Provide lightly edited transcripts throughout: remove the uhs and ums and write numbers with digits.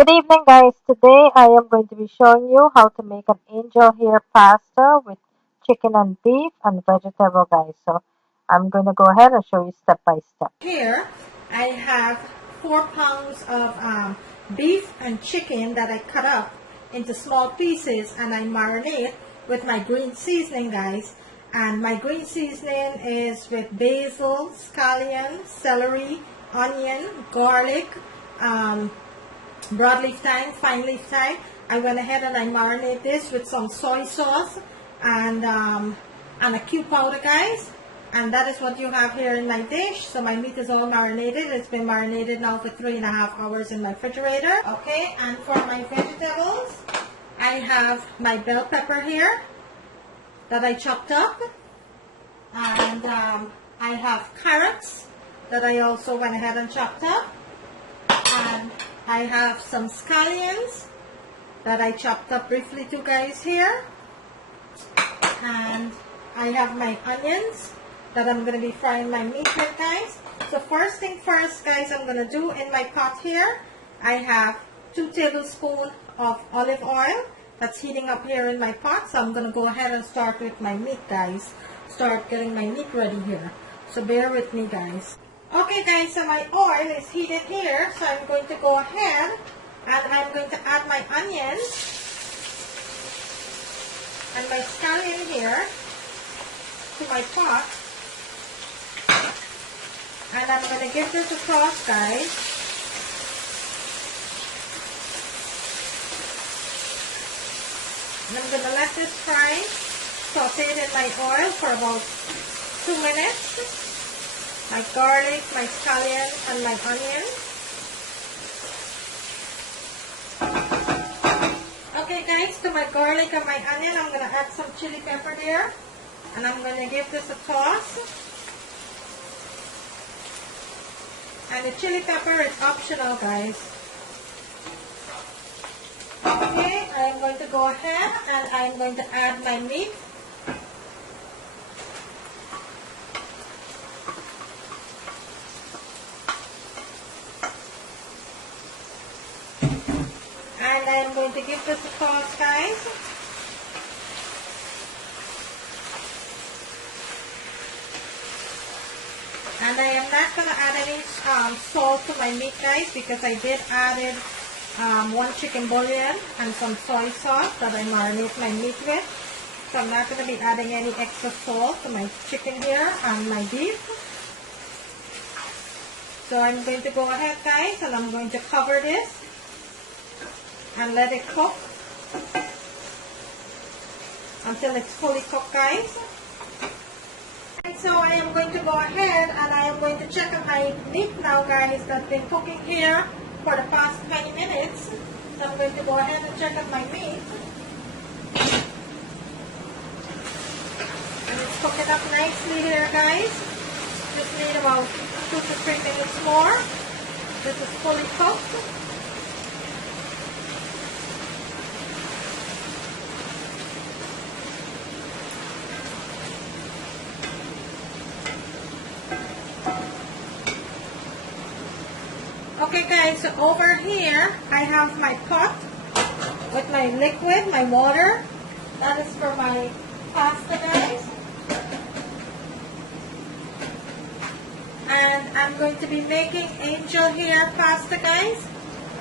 Good evening, guys. Today I am going to be showing you how to make an angel hair pasta with chicken and beef and vegetable, guys. So I'm going to go ahead and show you step by step. Here, I have 4 pounds of beef and chicken that I cut up into small pieces and I marinate with my green seasoning, guys. And my green seasoning is with basil, scallion, celery, onion, garlic, broadleaf thyme, fine leaf thyme. I went ahead and I marinate this with some soy sauce and a Q powder, guys. And that is what you have here in my dish. So my meat is all marinated. It's been marinated now for 3.5 hours in my refrigerator. Okay, and for my vegetables, I have my bell pepper here that I chopped up. And I have carrots that I also went ahead and chopped up. And I have some scallions that I chopped up briefly too, guys, here. And I have my onions that I'm going to be frying my meat with, guys. So first thing first, guys, I'm going to do in my pot here, I have 2 tablespoons of olive oil that's heating up here in my pot. So I'm going to go ahead and start with my meat, guys. Start getting my meat ready here. So bear with me, guys. Okay, guys, so my oil is heated here. So I'm going to go ahead and I'm going to add my onions and my scallion here to my pot. And I'm going to give this a toss, guys. And I'm going to let this fry, sauteed in my oil for about 2 minutes. My garlic, my scallion, and my onion. Okay, guys, to my garlic and my onion, I'm going to add some chili pepper there. And I'm going to give this a toss. And the chili pepper is optional, guys. Okay, I'm going to go ahead and I'm going to add my meat. And I'm going to give this a toss, guys. And I am not going to add any salt to my meat, guys, because I did added 1 chicken bouillon and some soy sauce that I marinate my meat with. So I'm not going to be adding any extra salt to my chicken here and my beef. So I'm going to go ahead, guys, and I'm going to cover this and let it cook until it's fully cooked, guys. And so I am going to go ahead and I am going to check on my meat now, guys, that's been cooking here for the past 20 minutes. So I'm going to go ahead and check on my meat. And it's cooking up nicely here, guys. Just need about 2 to 3 minutes more. This is fully cooked. Okay, guys, so over here I have my pot with my liquid, my water. That is for my pasta, guys. And I'm going to be making angel hair pasta, guys,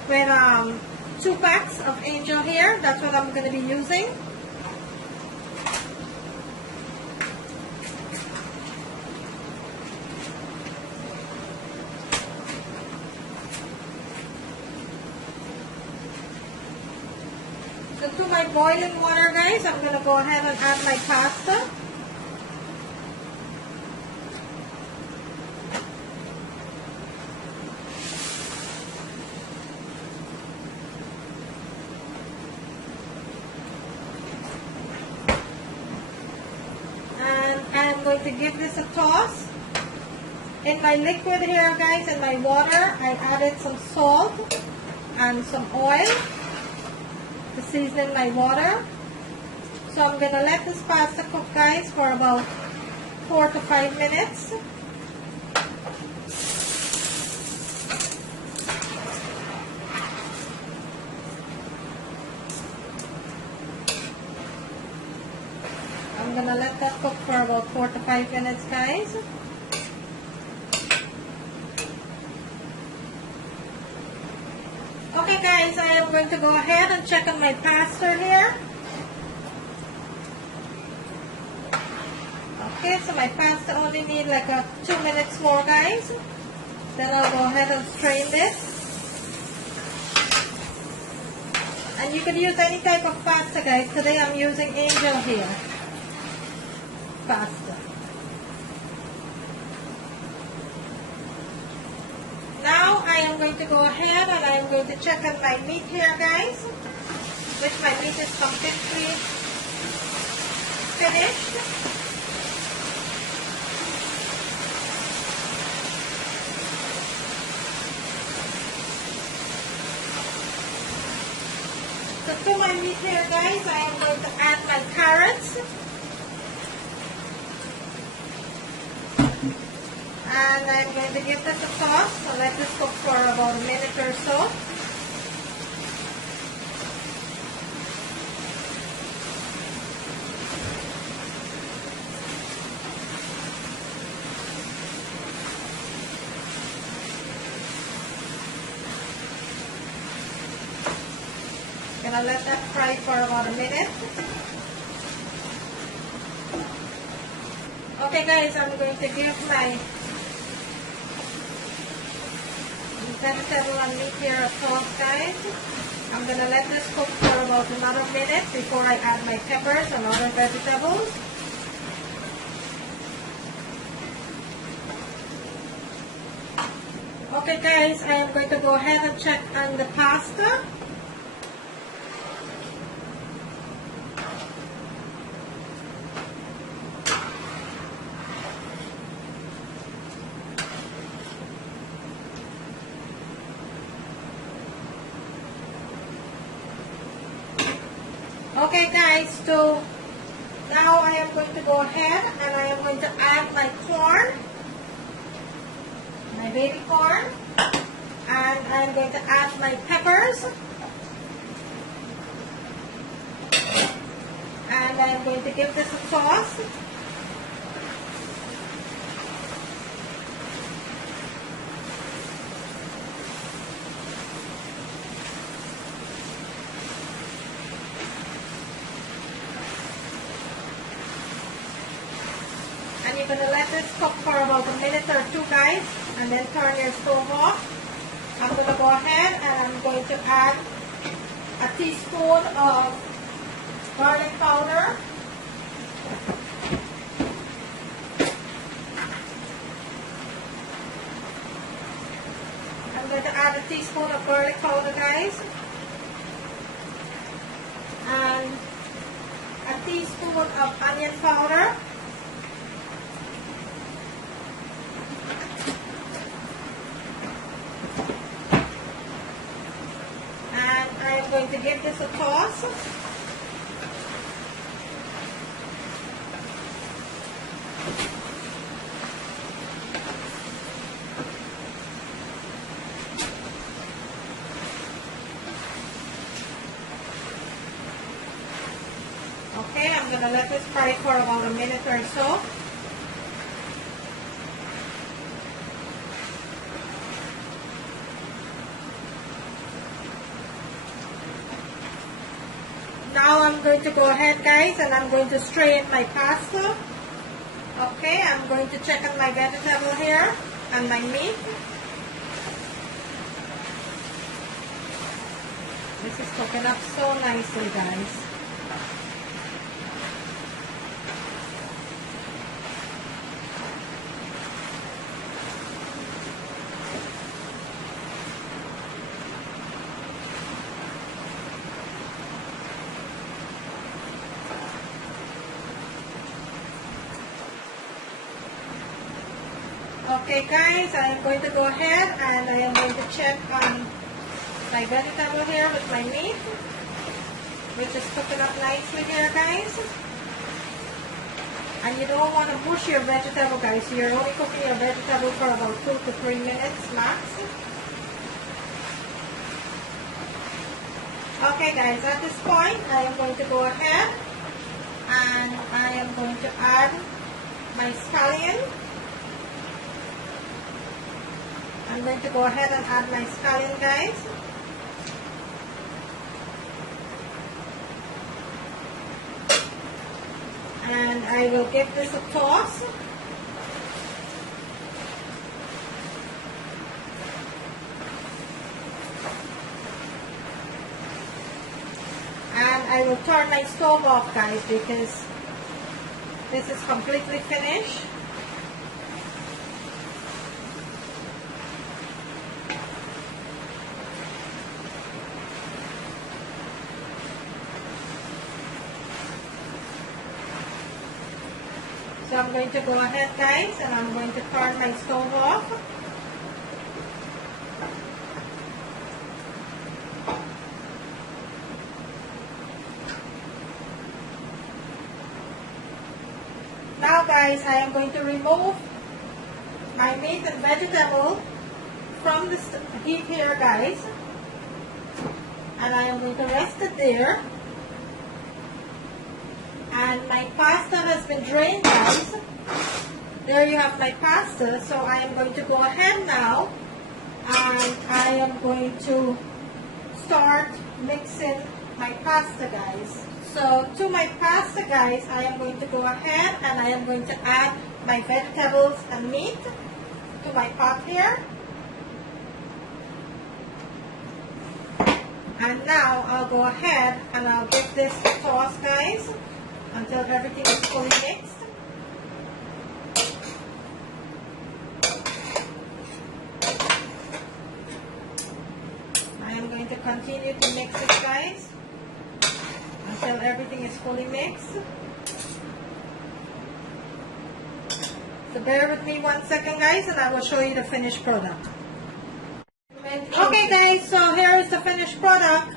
with 2 packs of angel hair. That's what I'm going to be using. So to my boiling water, guys, I'm going to go ahead and add my pasta. And I'm going to give this a toss. In my liquid here, guys, in my water, I added some salt and some oil to season my water. So I'm going to let this pasta cook, guys, for about 4 to 5 minutes. gonna let that cook for about 4 to 5 minutes, guys. Okay guys, I am going to go ahead and check on my pasta here. Okay, so my pasta only need like 2 minutes more, guys. Then I'll go ahead and strain this. And you can use any type of pasta, guys. Today I'm using Angel here pasta. Now I am going to go ahead and I am going to check on my meat here, guys, which my meat is completely finished. So to my meat here, guys, I am going to add my carrots. And I'm going to give this a toss. So let this cook for about a minute or so. Gonna let that fry for about a minute. Okay guys, I'm going to give my vegetable and meat here a toss, guys. I'm gonna let this cook for about another minute before I add my peppers and other vegetables. Okay guys, I am going to go ahead and check on the pasta. Okay guys, so now I am going to go ahead and I am going to add my corn, my baby corn, and I am going to add my peppers, and I am going to give this a toss. And you're going to let this cook for about a minute or two, guys, and then turn your stove off. I'm going to go ahead and I'm going to add a teaspoon of garlic powder. I'm going to add a teaspoon of garlic powder, guys, and a teaspoon of onion powder. I'm going to give this a toss. Okay, I'm going to let this fry for about a minute or so. Now I'm going to go ahead, guys, and I'm going to strain my pasta. Okay, I'm going to check on my vegetable here and my meat. This is cooking up so nicely, guys. Okay guys, I am going to go ahead and I am going to check on my vegetable here with my meat, which is cooking up nicely here, guys. And you don't want to mush your vegetable, guys. So you're only cooking your vegetable for about 2 to 3 minutes max. Okay guys, at this point I am going to go ahead And I am going to add my scallion. I'm going to go ahead and add my scallion, guys. And I will give this a toss. And I will turn my stove off, guys, because this is completely finished. So I'm going to go ahead, guys, and I'm going to turn my stove off. Now, guys, I am going to remove my meat and vegetable from the heat here, guys. And I am going to rest it there. And my pasta has been drained, guys. There you have my pasta. So I am going to go ahead now and I am going to start mixing my pasta, guys. So to my pasta, guys, I am going to go ahead and I am going to add my vegetables and meat to my pot here. And now I'll go ahead and I'll give this a toss, guys, until everything is fully mixed. I am going to continue to mix it, guys, until everything is fully mixed. So bear with me 1 second, guys, and I will show you the finished product. Okay, guys, so here is the finished product.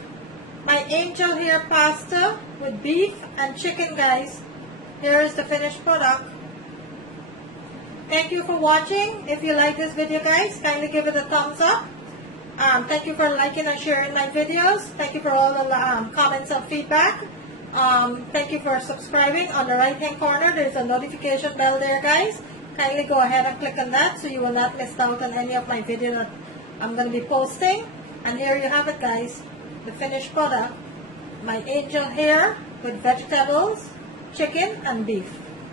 My angel hair pasta with beef and chicken, guys. Here is the finished product. Thank you for watching. If you like this video, guys, kindly give it a thumbs up. Thank you for liking and sharing my videos. Thank you for all the comments and feedback. Thank you for subscribing. On the right hand corner, there's a notification bell there, guys. Kindly go ahead and click on that so you will not miss out on any of my videos that I'm going to be posting. And here you have it, guys, the finished product. My angel hair with vegetables, chicken and beef.